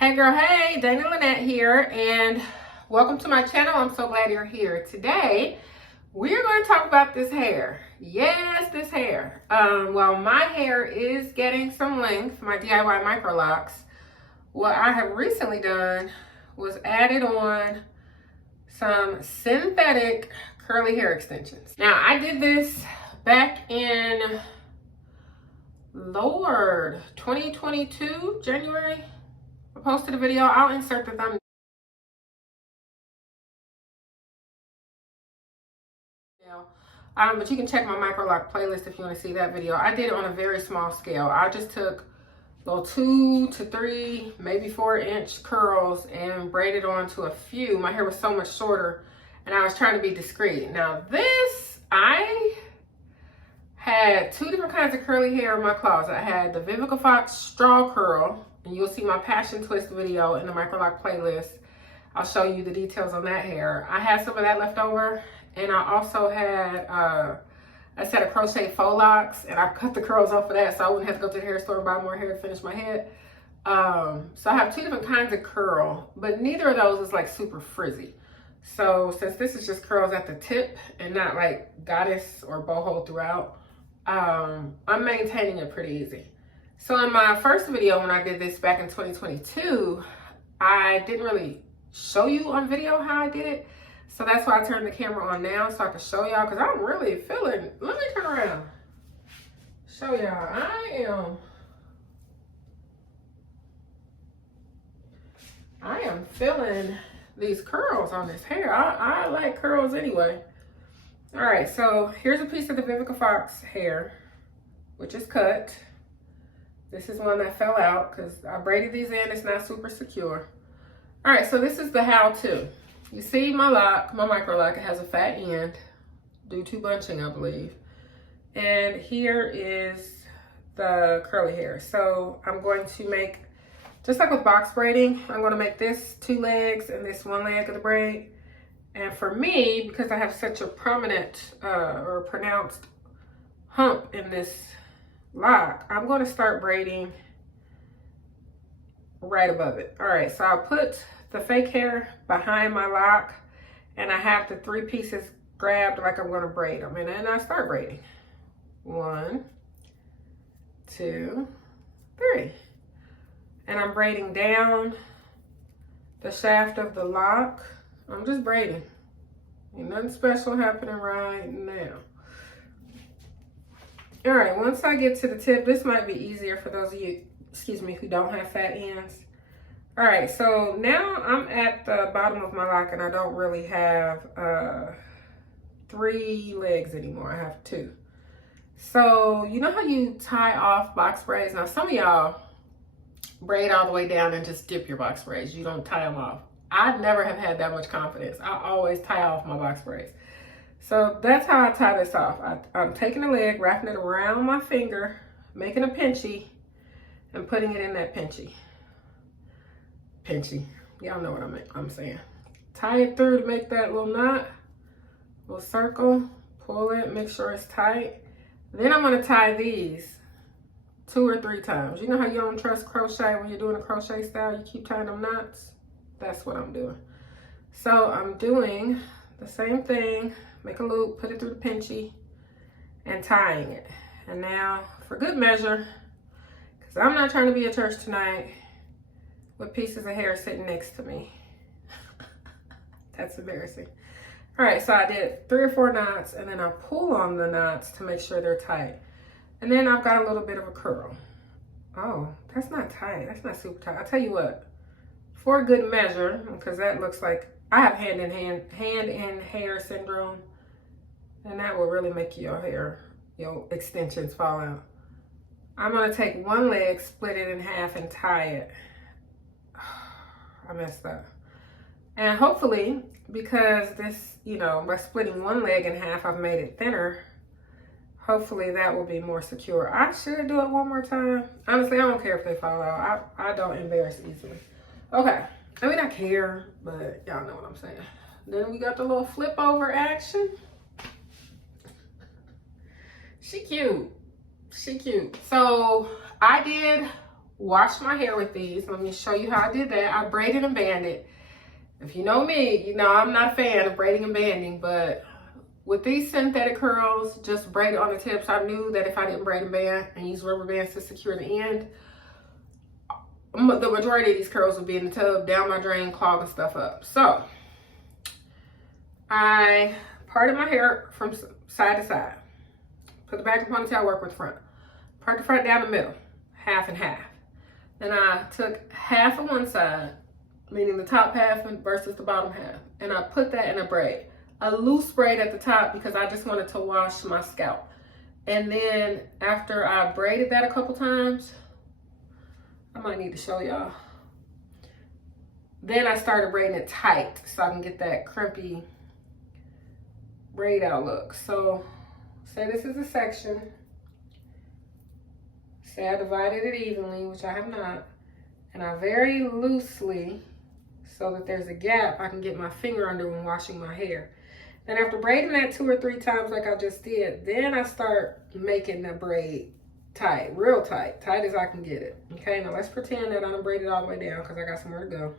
Hey girl, hey, Dana Lynette here, and welcome to my channel. I'm so glad you're here. Today, we're going to talk about this hair. Yes, this hair. While my hair is getting some length, my DIY Microlocs, what I have recently done was added on some synthetic curly hair extensions. Now, I did this back in, Lord, 2022, January. I posted a video. I'll insert the thumbnail. But you can check my Microloc playlist if you want to see that video. I did it on a very small scale. I just took little 2 to 3, maybe 4-inch curls and braided onto a few. My hair was so much shorter and I was trying to be discreet. Now this, I had 2 different kinds of curly hair in my closet. I had the Vivica Fox straw curl, and you'll see my passion twist video in the Microloc playlist. I'll show you the details on that hair. I had some of that left over, and I also had a set of crochet faux locks, and I cut the curls off of that so I wouldn't have to go to the hair store and buy more hair to finish my head. So I have 2 different kinds of curl, but neither of those is like super frizzy. So since this is just curls at the tip and not like goddess or boho throughout, I'm maintaining it pretty easy. So in my first video, when I did this back in 2022, I didn't really show you on video how I did it. So that's why I turned the camera on now so I can show y'all, because I'm really feeling, let me turn around. Show y'all, I am feeling these curls on this hair. I like curls anyway. All right, so here's a piece of the Vivica Fox hair, which is cut. This is one that fell out because I braided these in. It's not super secure. All right, so this is the how-to. You see my lock, my Microloc, it has a fat end due to bunching, I believe. And here is the curly hair. So I'm going to make, just like with box braiding, I'm going to make this 2 legs and this 1 leg of the braid. And for me, because I have such a prominent or pronounced hump in this lock, I'm going to start braiding right above it. All right, so I'll put the fake hair behind my lock, and I have the 3 pieces grabbed like I'm going to braid them. And then I start braiding. 1, 2, 3. And I'm braiding down the shaft of the lock. I'm just braiding. Ain't nothing special happening right now. All right, once I get to the tip, this might be easier for those of you, who don't have fat ends. All right, so now I'm at the bottom of my lock and I don't really have 3 legs anymore. I have 2. So you know how you tie off box braids? Now some of y'all braid all the way down and just dip your box braids. You don't tie them off. I never have had that much confidence. I always tie off my box braids. So that's how I tie this off. I'm taking a leg, wrapping it around my finger, making a pinchy, and putting it in that pinchy. Pinchy. Y'all know what I'm saying. Tie it through to make that little knot, little circle, pull it, make sure it's tight. Then I'm going to tie these 2 or 3 times. You know how you don't trust crochet when you're doing a crochet style? You keep tying them knots? That's what I'm doing. So I'm doing the same thing. Make a loop, put it through the pinchy, and tying it. And now, for good measure, because I'm not trying to be at church tonight with pieces of hair sitting next to me. That's embarrassing. All right, so I did 3 or 4 knots, and then I pull on the knots to make sure they're tight. And then I've got a little bit of a curl. Oh, that's not tight. That's not super tight. I'll tell you what, for good measure, because that looks like I have hand in hair syndrome, and that will really make your hair, your extensions fall out. I'm gonna take 1 leg, split it in half, and tie it. I messed up. And hopefully, because this, by splitting 1 leg in half, I've made it thinner. Hopefully that will be more secure. I should do it 1 more time. Honestly, I don't care if they fall out. I don't embarrass easily. Okay. I mean, I care, but y'all know what I'm saying. Then we got the little flip over action. She cute. So I did washed my hair with these. Let me show you how I did that. I braided and banded. If you know me, you know I'm not a fan of braiding and banding, but with these synthetic curls, just braided on the tips, I knew that if I didn't braid and band and use rubber bands to secure the end, the majority of these curls would be in the tub, down my drain, clogging stuff up. So I parted my hair from side to side. Put the back in the ponytail, work with the front. Part the front down the middle, half and half. Then I took half of one side, meaning the top half versus the bottom half, and I put that in a braid. A loose braid at the top because I just wanted to wash my scalp. And then after I braided that a couple times, I might need to show y'all. Then I started braiding it tight so I can get that crimpy braid out look. So say this is a section. Say I divided it evenly, which I have not. And I very loosely, so that there's a gap, I can get my finger under when washing my hair. Then after braiding that 2 or 3 times like I just did, then I start making the braid tight, real tight, tight as I can get it. Okay, now let's pretend that I done braided all the way down because I got somewhere to go.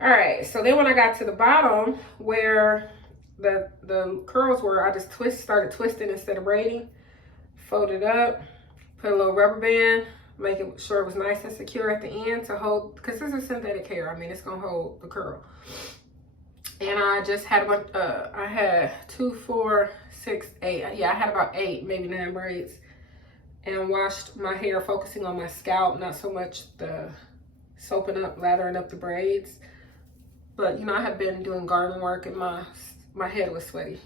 All right, so then when I got to the bottom where the curls were, I just started twisting instead of braiding. Folded up, put a little rubber band, making sure it was nice and secure at the end to hold, because this is synthetic hair. I mean, it's gonna hold the curl. And I just had I had 2, 4, 6, 8. Yeah, I had about 8, maybe 9 braids. And washed my hair, focusing on my scalp, not so much the soaping up, lathering up the braids. But you know, I had been doing garden work and my head was sweaty.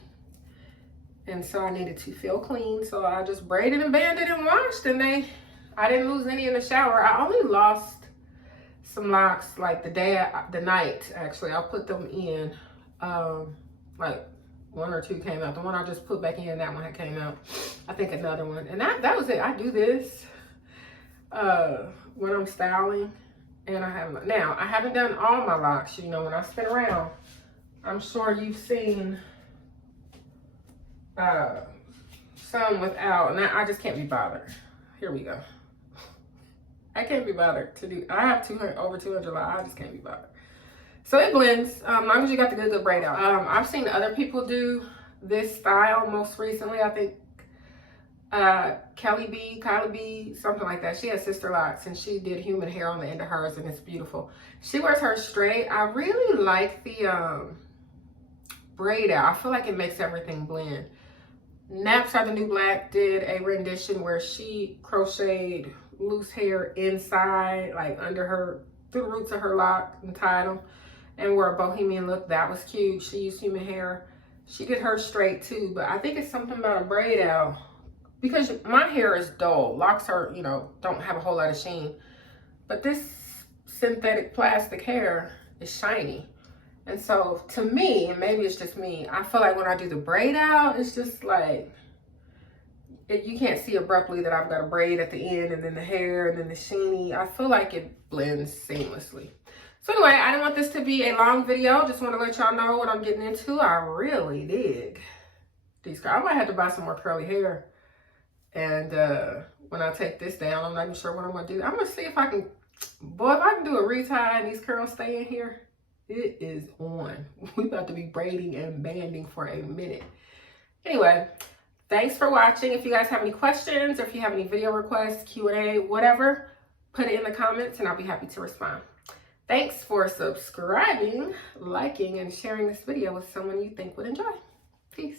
And so I needed to feel clean. So I just braided and banded and washed, and I didn't lose any in the shower. I only lost some locks like the night, actually. I'll put them in, like 1 or 2 came out. The one I just put back in, that one that came out. I think another one. And that was it. I do this when I'm styling. And I haven't done all my locks. You know, when I spin around, I'm sure you've seen some without. And I just can't be bothered. Here we go. I can't be bothered to do. I have over 200 locks. I just can't be bothered. So it blends, as long as you got the good braid out. I've seen other people do this style most recently. I think Kylie B, something like that. She has sister locks, and she did human hair on the end of hers, and it's beautiful. She wears hers straight. I really like the braid out. I feel like it makes everything blend. Naps Are the New Black did a rendition where she crocheted loose hair inside, like under her, through the roots of her lock, and tied them, and wore a bohemian look. That was cute. She used human hair. She did her straight too, but I think it's something about a braid out, because my hair is dull. Locks are, you know, don't have a whole lot of sheen, but this synthetic plastic hair is shiny. And so to me, and maybe it's just me, I feel like when I do the braid out, it's just like, you can't see abruptly that I've got a braid at the end, and then the hair, and then the sheeny. I feel like it blends seamlessly. So anyway, I didn't want this to be a long video. Just want to let y'all know what I'm getting into. I really dig these curls. I might have to buy some more curly hair. And when I take this down, I'm not even sure what I'm going to do. I'm going to see if I can, boy, if I can do a retie and these curls stay in here, it is on. We about to be braiding and banding for a minute. Anyway, thanks for watching. If you guys have any questions, or if you have any video requests, Q&A, whatever, put it in the comments and I'll be happy to respond. Thanks for subscribing, liking, and sharing this video with someone you think would enjoy. Peace.